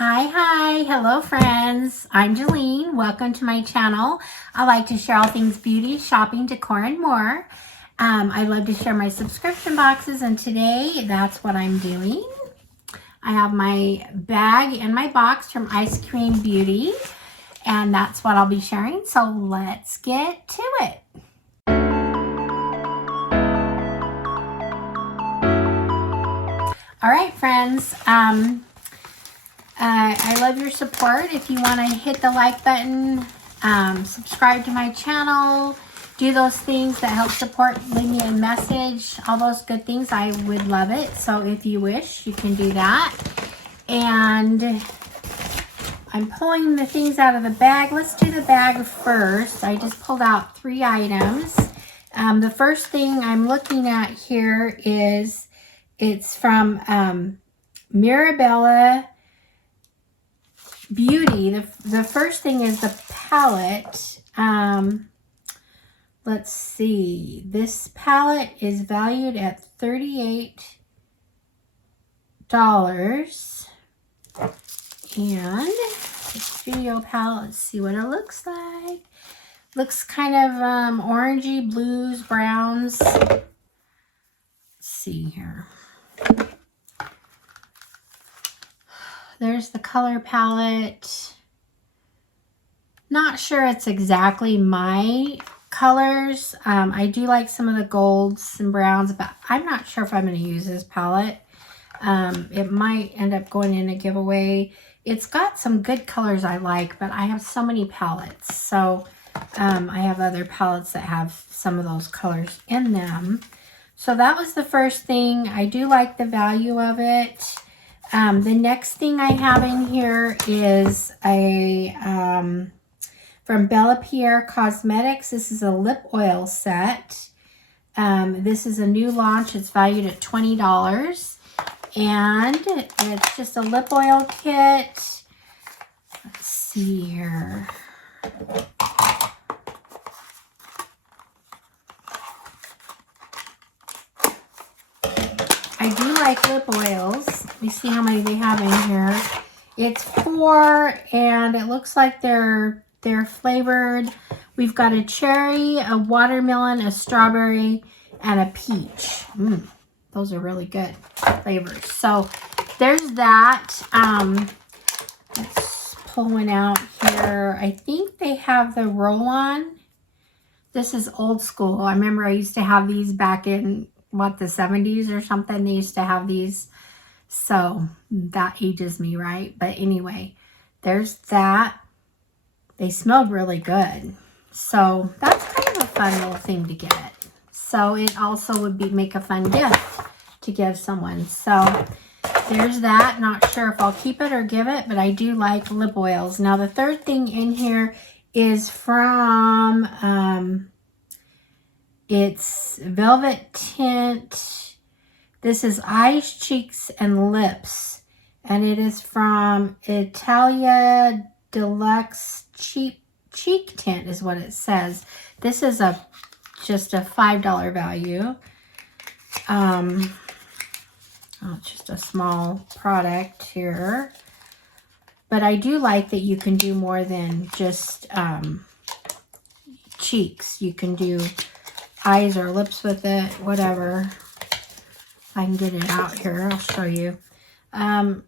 Hi, hello friends. I'm Delany. Welcome to my channel. I like to share all things beauty, shopping, decor, and more. I love to share my subscription boxes, and today that's what I'm doing. I have my bag in my box from EyeScream Beauty, and that's what I'll be sharing. So let's get to it. All right, friends. I love your support. If you want to hit the like button, subscribe to my channel, do those things that help support, leave me a message, all those good things, I would love it. So if you wish, you can do that. And I'm pulling the things out of the bag. Let's do the bag first. I just pulled out 3 items. The first thing I'm looking at here is, it's from Mirabella Beauty. The first thing is the palette. Let's see. This palette is valued at $38. And this video palette, let's see what it looks like. Looks kind of orangey, blues, browns. Let's see here. There's the color palette. Not sure it's exactly my colors. I do like some of the golds and browns, but I'm not sure if I'm going to use this palette. It might end up going in a giveaway. It's got some good colors I like, but I have so many palettes. So I have other palettes that have some of those colors in them. So that was the first thing. I do like the value of it. The next thing I have in here is a from Bella Pierre Cosmetics. This is a lip oil set. This is a new launch. It's valued at $20. And it's just a lip oil kit. Let's see here. I do like lip oils. Let me see how many they have in here. It's 4, and it looks like they're flavored. We've got a cherry, a watermelon, a strawberry, and a peach. Those are really good flavors. So there's that. Let's pull one out here. I think they have the roll-on. This is old school. I remember I used to have these back in the 70s or something. They used to have these, so that ages me, right? But anyway, there's that. They smelled really good, so that's kind of a fun little thing to get. So it also would make a fun gift to give someone. So there's that. Not sure if I'll keep it or give it, but I do like lip oils. Now the third thing in here is from it's Velvet Tint. This is Eyes, Cheeks, and Lips. And it is from Italia Deluxe Cheek Tint is what it says. This is just a $5 value. It's just a small product here. But I do like that you can do more than just cheeks. You can do eyes or lips with it, whatever. If I can get it out here, I'll show you. Well,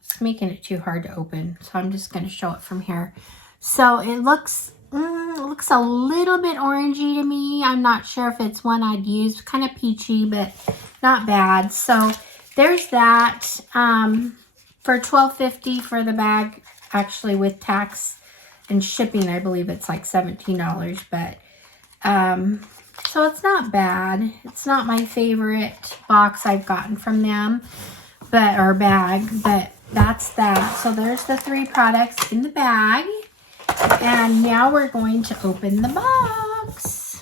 it's making it too hard to open, so I'm just going to show it from here. So it looks a little bit orangey to me. I'm not sure if it's one I'd use. Kind of peachy, but not bad. So there's that. For $12.50 for the bag, actually with tax and shipping, I believe it's like $17. But so it's not bad. It's not my favorite box I've gotten from them, or bag, but that's that. So there's the 3 products in the bag. And now we're going to open the box.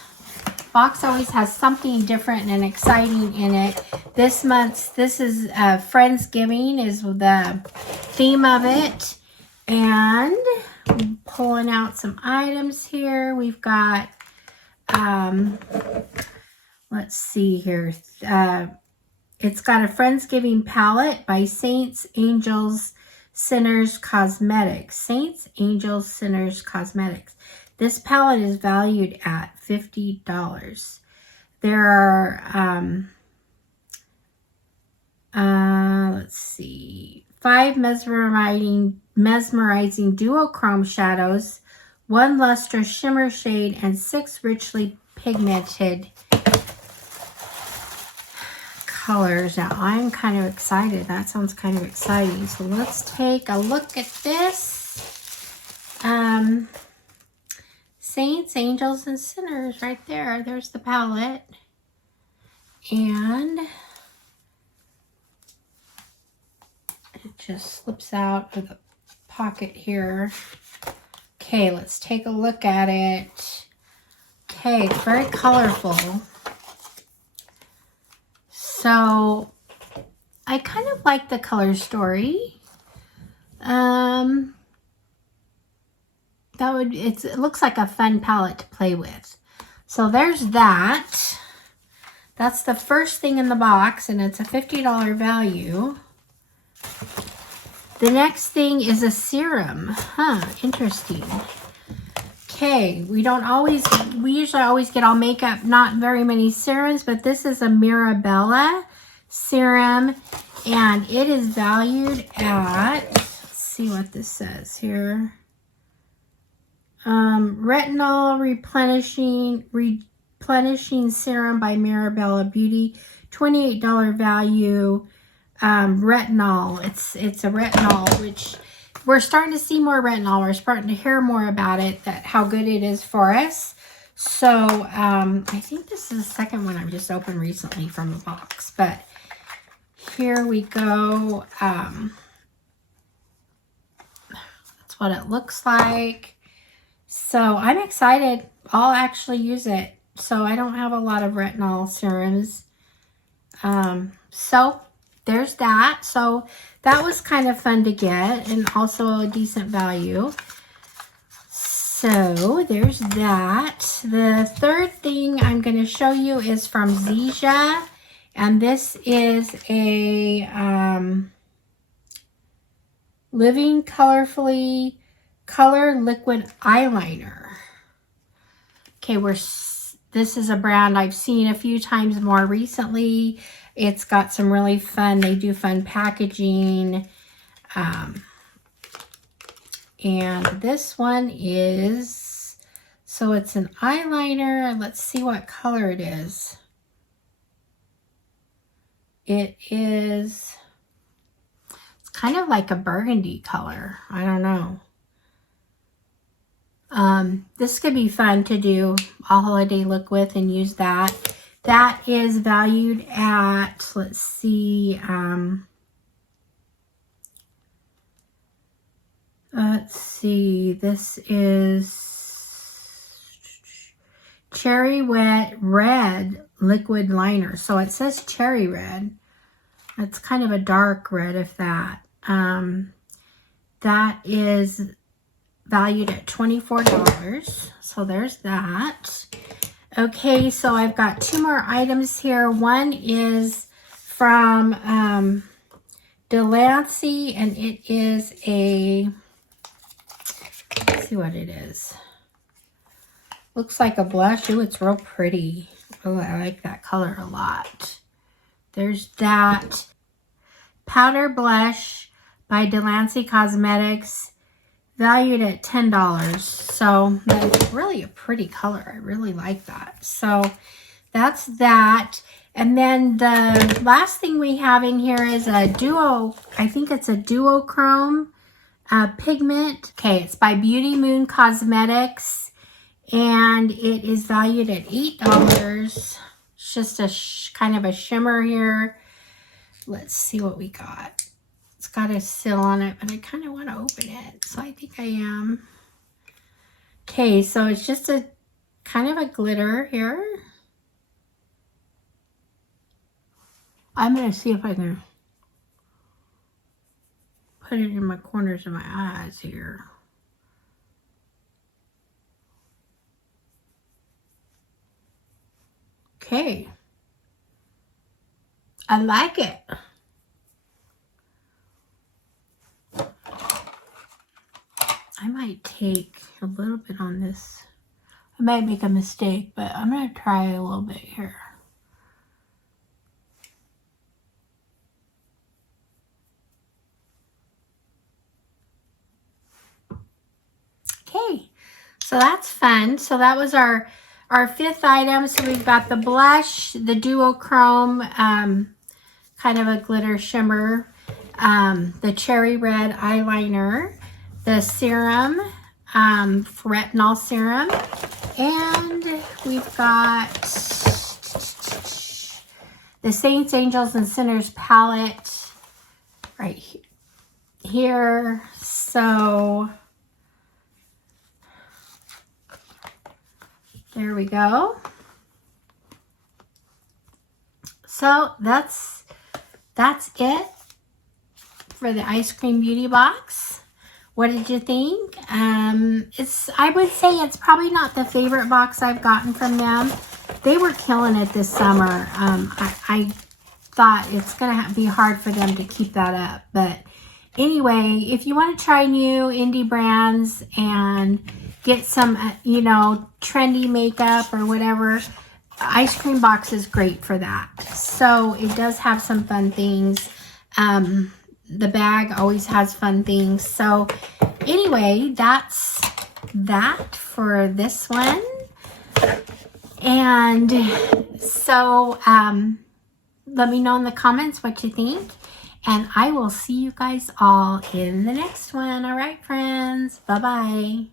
Box always has something different and exciting in it. This is Friendsgiving is the theme of it. And I'm pulling out some items here. We've got, let's see here. It's got a Friendsgiving palette by Saints, Angels, Sinners Cosmetics. Saints, Angels, Sinners Cosmetics. This palette is valued at $50. There are, let's see, 5 mesmerizing duochrome shadows, 1 lustrous shimmer shade, and 6 richly pigmented colors. Now I'm kind of excited. That sounds kind of exciting. So let's take a look at this. Saints, Angels, and Sinners right there. There's the palette. And it just slips out of the pocket here. Okay, let's take a look at it. Okay, it's very colorful. So I kind of like the color story. It looks like a fun palette to play with. So there's that. That's the first thing in the box, and it's a $50 value. The next thing is a serum. Huh, interesting. Okay, we usually always get all makeup, not very many serums, but this is a Mirabella Serum, and it is valued at, let's see what this says here. Retinol replenishing serum by Mirabella Beauty, $28 value. Retinol, it's a retinol, which we're starting to see more retinol. We're starting to hear more about it, how good it is for us. So I think this is the second one I've just opened recently from the box, but here we go. That's what it looks like. So I'm excited. I'll actually use it. So I don't have a lot of retinol serums. So there's that. So that was kind of fun to get, and also a decent value. So there's that. The third thing I'm going to show you is from Zeia, and this is a Living Colorfully Color Liquid Eyeliner. Okay, this is a brand I've seen a few times more recently. It's got some really fun, they do fun packaging. And this one is, so it's an eyeliner. Let's see what color it is. It is, it's kind of like a burgundy color. I don't know. This could be fun to do a holiday look with and use that. That is valued at, let's see, this is Cherry Wet Red Liquid Liner. So it says cherry red. It's kind of a dark red, if that. That is valued at $24. So there's that. Okay, so I've got 2 more items here. One is from Delany, and it is a, let's see what it is. Looks like a blush. Ooh, it's real pretty. Oh, I like that color a lot. There's that. Powder blush by Delany Cosmetics, valued at $10. So that's really a pretty color. I really like that. So that's that. And then the last thing we have in here is a duo, I think it's a duochrome pigment. Okay, it's by Beauty Moon Cosmetics, and it is valued at $8. It's just a kind of a shimmer here. Let's see what we got. It's got a seal on it, but I kind of want to open it, so I think I am. Okay, so it's just a kind of a glitter here. I'm going to see if I can put it in my corners of my eyes here. Okay. I like it. I might take a little bit on this. I might make a mistake, but I'm going to try a little bit here. Okay, so that's fun. So that was our fifth item. So we've got the blush, the duochrome, kind of a glitter shimmer, the cherry red eyeliner, the serum, retinol serum, and we've got the Saints, Angels, and Sinners palette right here. So there we go. So that's it for the EyeScream Beauty Box. What did you think? I would say it's probably not the favorite box I've gotten from them. They were killing it this summer. I thought it's gonna be hard for them to keep that up. But anyway, if you want to try new indie brands and get some, you know, trendy makeup or whatever, EyeScream Box is great for that. So it does have some fun things. The bag always has fun things. So anyway, that's that for this one. And so let me know in the comments what you think. And I will see you guys all in the next one. All right, friends. Bye-bye.